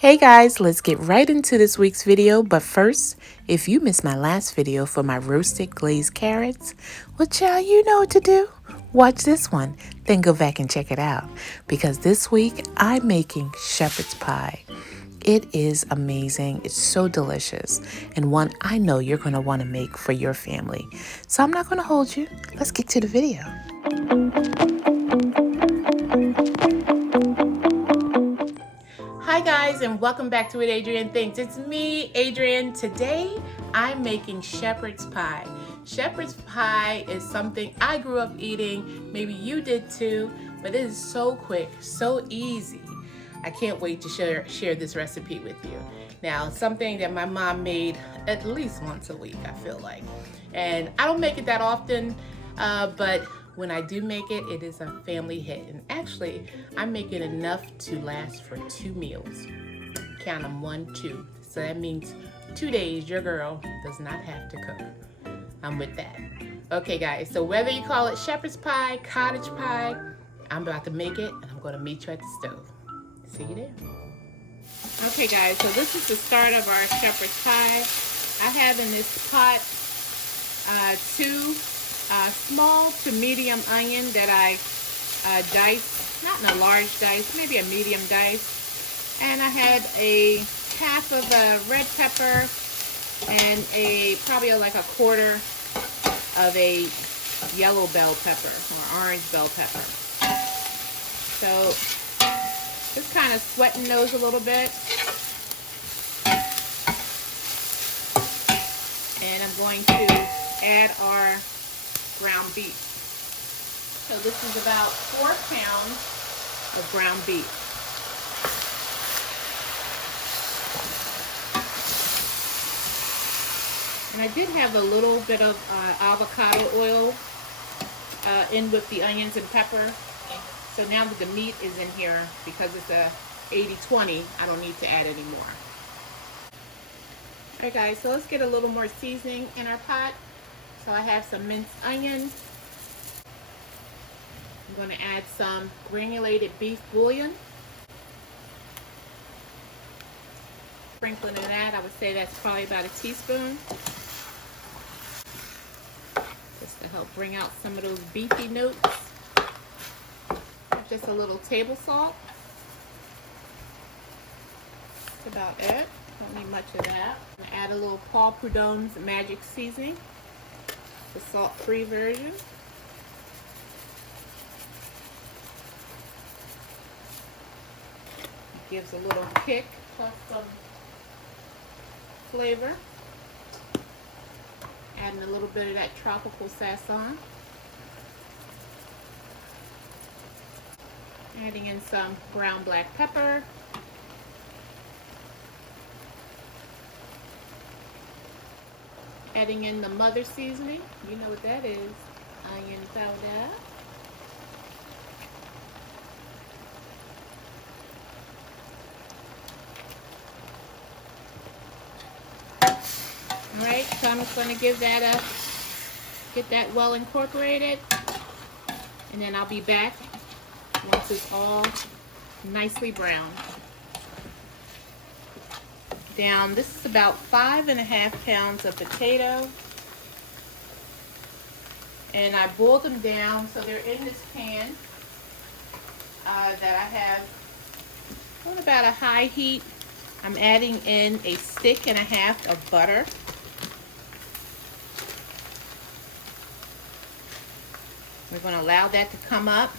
Hey guys, let's get right into this week's video. But first, if you missed my last video for my roasted glazed carrots, well child, you know what to do. Watch this one, then go back and check it out. Because this week, I'm making shepherd's pie. It is amazing. It's so delicious. And one I know you're going to want to make for your family. So I'm not going to hold you. Let's get to the video. Hi guys, and welcome back to What Adrianne Thinks. It's me, Adrianne. Today I'm making shepherd's pie. Shepherd's pie is something I grew up eating. Maybe you did too, but it is so quick, so easy. I can't wait to share this recipe with you. Now, something that my mom made at least once a week, I feel like. And I don't make it that often, but when I do make it, it is a family hit. And actually, I'm making enough to last for 2 meals. Count them, 1, 2. So that means 2 days your girl does not have to cook. I'm with that. Okay guys, so whether you call it shepherd's pie, cottage pie, I'm about to make it and I'm gonna meet you at the stove. See you there. Okay guys, so this is the start of our shepherd's pie. I have in this pot 2 small to medium onion that I diced, not in a large dice, maybe a medium dice. And I had a half of a red pepper and probably like a quarter of a yellow bell pepper or orange bell pepper. So just kind of sweating those a little bit. And I'm going to add our ground beef. So this is about 4 pounds of ground beef. And I did have a little bit of avocado oil in with the onions and pepper. So now that the meat is in here, because it's a 80-20, I don't need to add any more. Alright guys, so let's get a little more seasoning in our pot. So I have some minced onion. I'm going to add some granulated beef bouillon. Sprinkling of that, I would say that's probably about a teaspoon. Just to help bring out some of those beefy notes. Just a little table salt. That's about it. Don't need much of that. I'm going to add a little Prudhomme's magic seasoning, the salt-free version. It gives a little kick plus some flavor. Adding a little bit of that tropical Sazon. Adding in some ground black pepper. Adding in the mother seasoning. You know what that is. Onion powder. Alright, so I'm just going to give that get that well incorporated. And then I'll be back once it's all nicely browned. Down, this is about 5.5 pounds of potato, and I boiled them down so they're in this pan that I have on about a high heat. I'm adding in a stick and a half of butter. We're going to allow that to come up.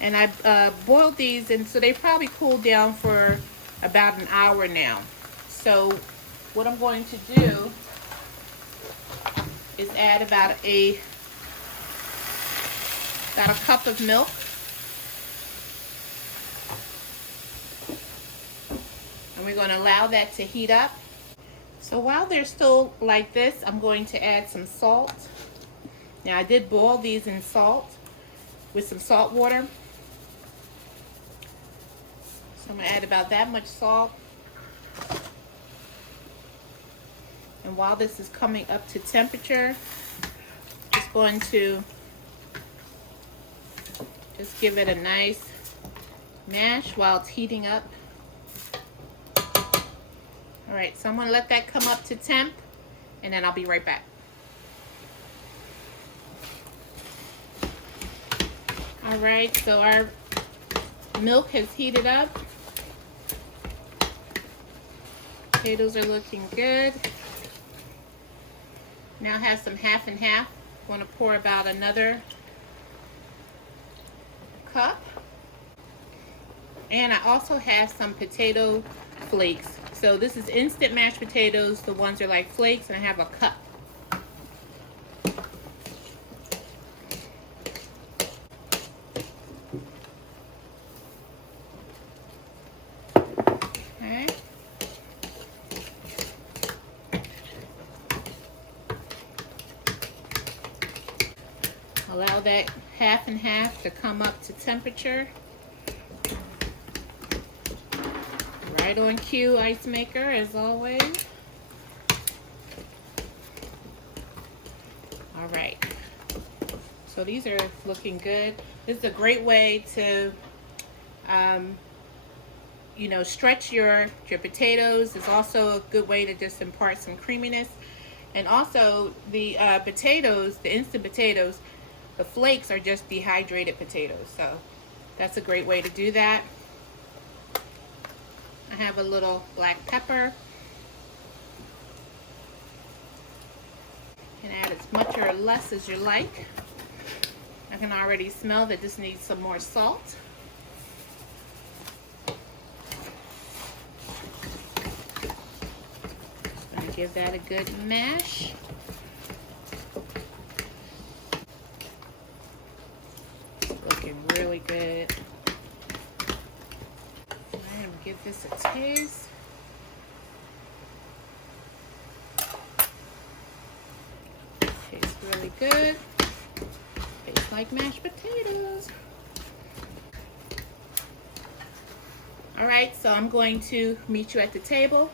And I boiled these, and so they probably cooled down for about an hour now. So what I'm going to do is add about a cup of milk. And we're going to allow that to heat up. So while they're still like this, I'm going to add some salt. Now I did boil these in salt with some salt water. So I'm going to add about that much salt. And while this is coming up to temperature, just going to just give it a nice mash while it's heating up. All right, so I'm gonna let that come up to temp, and then I'll be right back. All right, so our milk has heated up. Potatoes are looking good. Now I have some half and half. I'm going to pour about another cup. And I also have some potato flakes. So this is instant mashed potatoes. The ones are like flakes, and I have a cup. Okay. Allow that half and half to come up to temperature. Right on cue, ice maker, as always. All right. So these are looking good. This is a great way to, you know, stretch your potatoes. It's also a good way to just impart some creaminess. And also the potatoes, the instant potatoes, the flakes are just dehydrated potatoes. So that's a great way to do that. I have a little black pepper. You can add as much or less as you like. I can already smell that this needs some more salt. I'm gonna give that a good mash. Looking really good. Give this a taste. Tastes really good. Tastes like mashed potatoes. All right, so I'm going to meet you at the table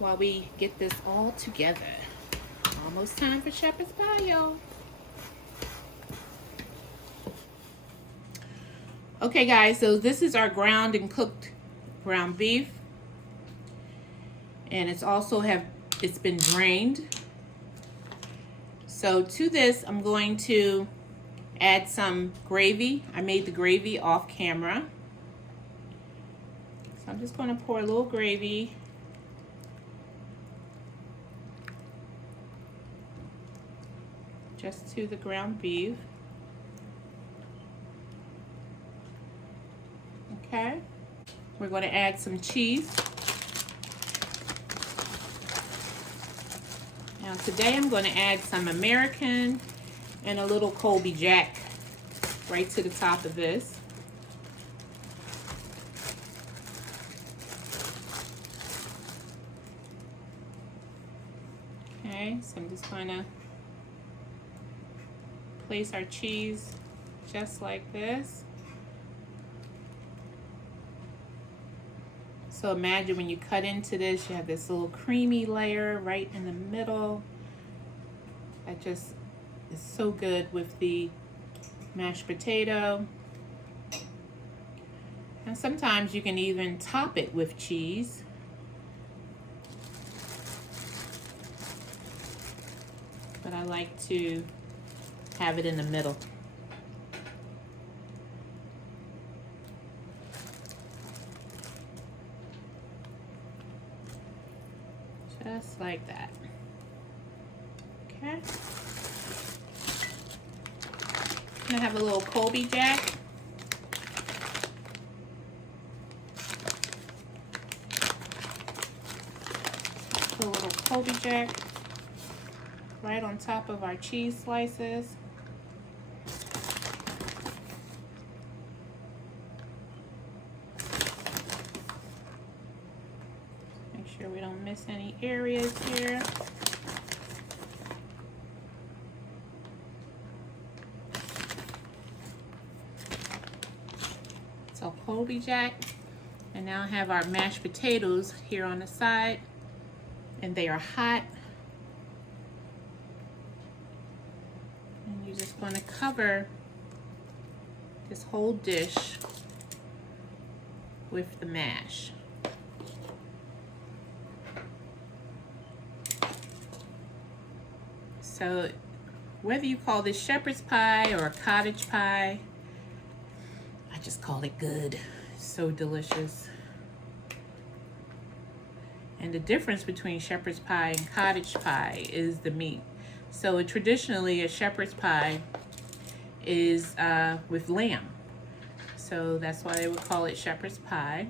while we get this all together. Almost time for shepherd's pie, y'all. Okay, guys, so this is our ground and cooked ground beef, and it's been drained. So to this I'm going to add some gravy. I made the gravy off camera, so I'm just going to pour a little gravy just to the ground beef. Okay. We're going to add some cheese. Now today I'm going to add some American and a little Colby Jack right to the top of this. Okay, so I'm just going to place our cheese just like this. So imagine when you cut into this, you have this little creamy layer right in the middle. That just is so good with the mashed potato. And sometimes you can even top it with cheese. But I like to have it in the middle. Just like that. Okay. I'm gonna have a little Colby Jack. Put a little Colby Jack right on top of our cheese slices. Make sure we don't miss any areas here. So Colby Jack, and now I have our mashed potatoes here on the side, and they are hot. And you're just going to cover this whole dish with the mash. So whether you call this shepherd's pie or a cottage pie, I just call it good. So delicious. And the difference between shepherd's pie and cottage pie is the meat. So traditionally a shepherd's pie is with lamb. So that's why they would call it shepherd's pie.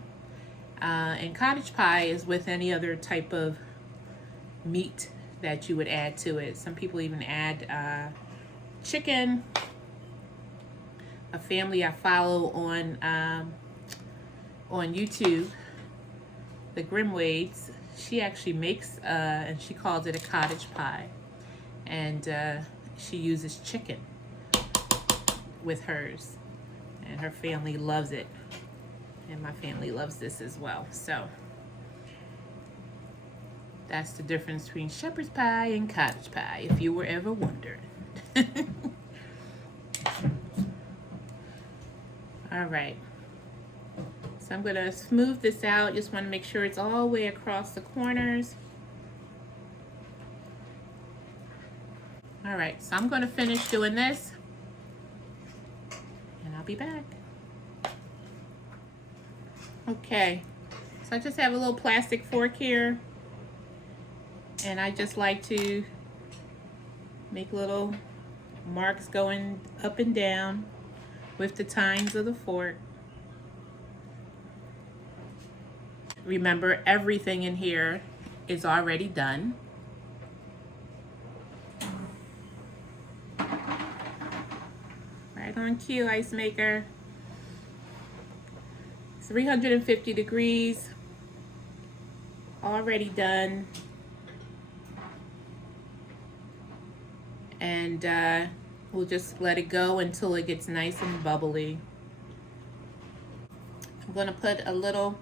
And cottage pie is with any other type of meat that you would add to it. Some people even add chicken. A family I follow on YouTube, the Grimwades, she actually makes and she calls it a cottage pie, and she uses chicken with hers, and her family loves it, and my family loves this as well. So that's the difference between shepherd's pie and cottage pie, if you were ever wondering. All right, so I'm gonna smooth this out. Just want to make sure it's all the way across the corners. All right, so I'm gonna finish doing this and I'll be back. Okay, so I just have a little plastic fork here, and I just like to make little marks going up and down with the tines of the fork. Remember, everything in here is already done. Right on cue, ice maker. 350 degrees, already done. And we'll just let it go until it gets nice and bubbly. I'm gonna put a little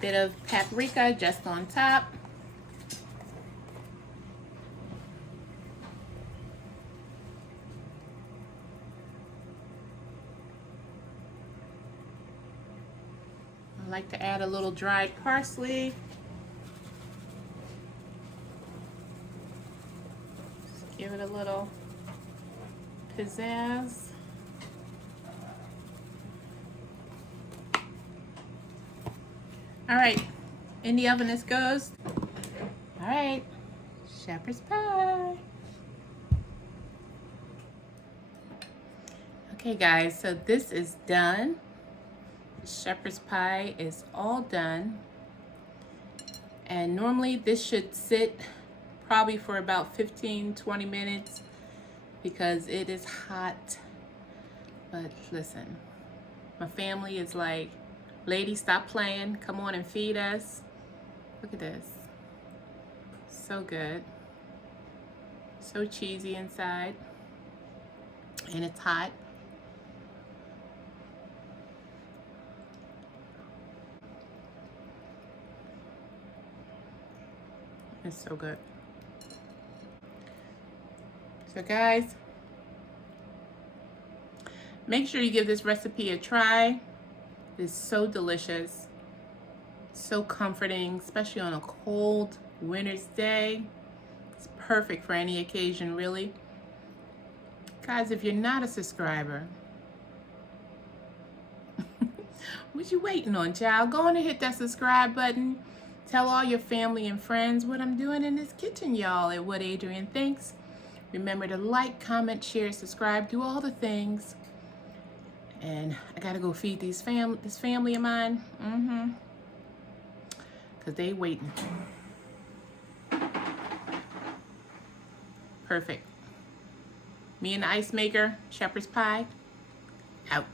bit of paprika just on top. I like to add a little dried parsley. Just give it a little pizzazz. All right, in the oven this goes. All right, shepherd's pie. Okay guys, so this is done. Shepherd's pie is all done. And normally this should sit probably for about 15-20 minutes because it is hot. But listen, my family is like, lady, stop playing, come on and feed us. Look at this, so good, so cheesy inside, and it's hot. It's so good. So guys, make sure you give this recipe a try. It's so delicious, so comforting, especially on a cold winter's day. It's perfect for any occasion, really. Guys, if you're not a subscriber, what you waiting on, child? Go on and hit that subscribe button. Tell all your family and friends what I'm doing in this kitchen, y'all, at What Adrianne Thinks. Remember to like, comment, share, subscribe, do all the things. And I gotta go feed this family of mine. Cause they waiting. Perfect. Me and the ice maker, shepherd's pie, out.